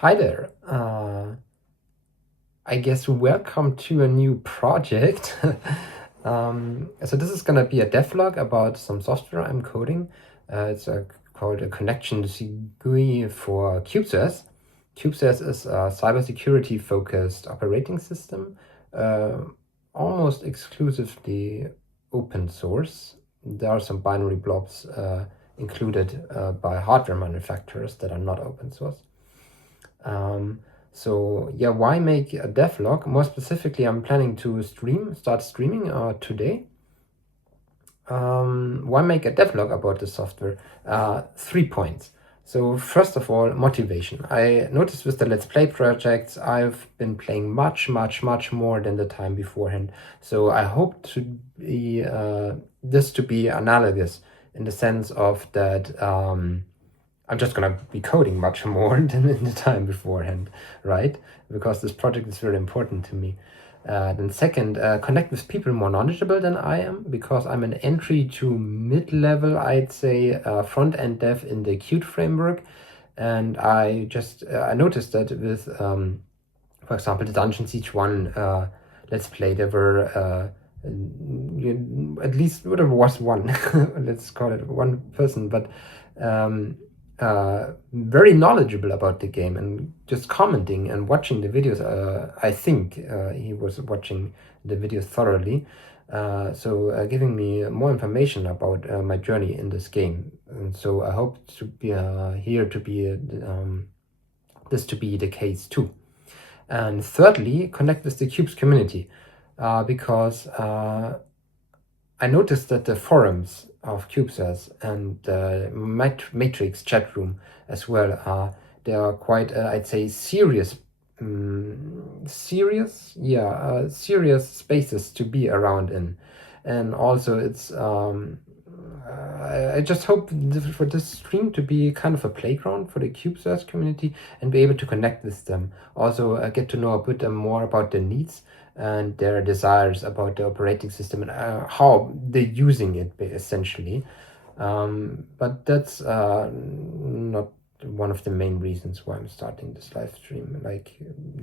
Hi there. I guess welcome to a new project. So this is gonna be a devlog about some software I'm coding. It's called a connection GUI for Qubes OS. Qubes OS is a cybersecurity focused operating system, almost exclusively open source. There are some binary blobs included by hardware manufacturers that are not open source. So yeah, why make a devlog? More specifically, I'm planning to start streaming today. Why make a devlog about the software? 3 points. So first of all, motivation. I noticed with the Let's Play projects, I've been playing much more than the time beforehand. So I hope to be this to be analogous in the sense of that I'm just gonna be coding much more than in the time beforehand, right? Because this project is very important to me. Then second, connect with people more knowledgeable than I am, because I'm an entry to mid-level, I'd say, front-end dev in the Qt framework. And I noticed that with, for example, the Dungeon Siege 1 Let's Play, there were at least there was one, let's call it one person, but very knowledgeable about the game and just commenting and watching the videos. I think he was watching the videos thoroughly, so giving me more information about my journey in this game. And so I hope to be here to be this to be the case too. And thirdly, connect with the Qubes community, because I noticed that the forums of Qubes OS and the Matrix chat room as well, they are quite, I'd say, serious spaces to be around in. And also it's I just hope for this stream to be kind of a playground for the Qubes OS community and be able to connect with them. Also get to know a bit more about their needs and their desires about the operating system and how they're using it essentially. But that's not one of the main reasons why I'm starting this live stream, like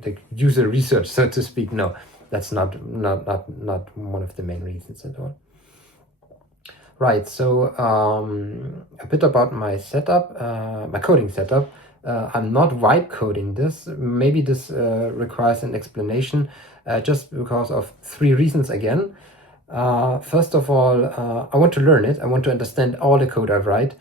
the user research, so to speak. No, that's not one of the main reasons at all. Right, so a bit about my setup, my coding setup. I'm not vibe coding this. Maybe this requires an explanation, just because of 3 reasons again. First of all, I want to learn it. I want to understand all the code I write,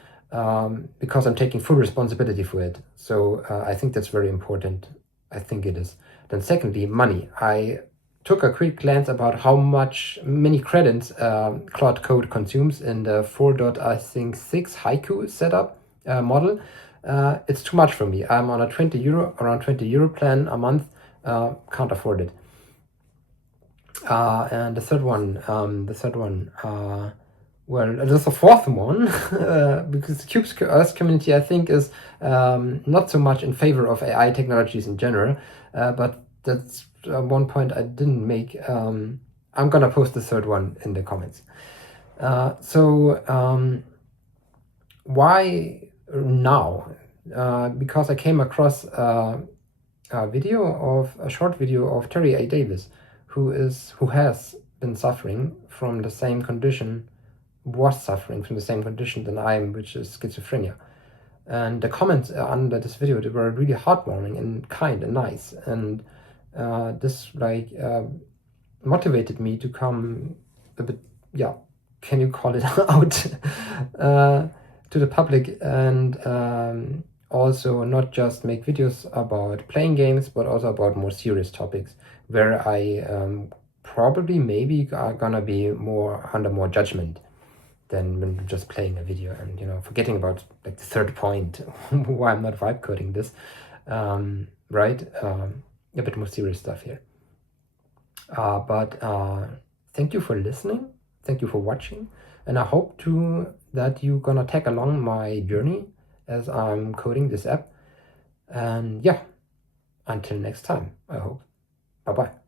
because I'm taking full responsibility for it. So I think that's very important. I think it is. Then secondly, money. I took a quick glance about how many credits Cloud Code consumes in the 4.6 Haiku setup model. It's too much for me. I'm on a around 20 euro plan a month. Can't afford it. And the third one, well, there's a fourth one, because the Qubes OS community, I think, is not so much in favor of AI technologies in general, but that's one point I didn't make. I'm gonna post the third one in the comments. Why now? Because I came across a short video of Terry A. Davis, who has been suffering from the same condition, was suffering from the same condition than I am, which is schizophrenia. And the comments under this video, they were really heartwarming and kind and nice. And this motivated me to come a bit, can you call it out to the public, and also not just make videos about playing games, but also about more serious topics where I probably maybe are gonna be under more judgment than when just playing a video, and forgetting about like the third point why I'm not vibe coding this, right? A bit more serious stuff here. But thank you for listening, thank you for watching, and I hope that you're gonna tag along my journey as I'm coding this app. And yeah, until next time, I hope. Bye bye.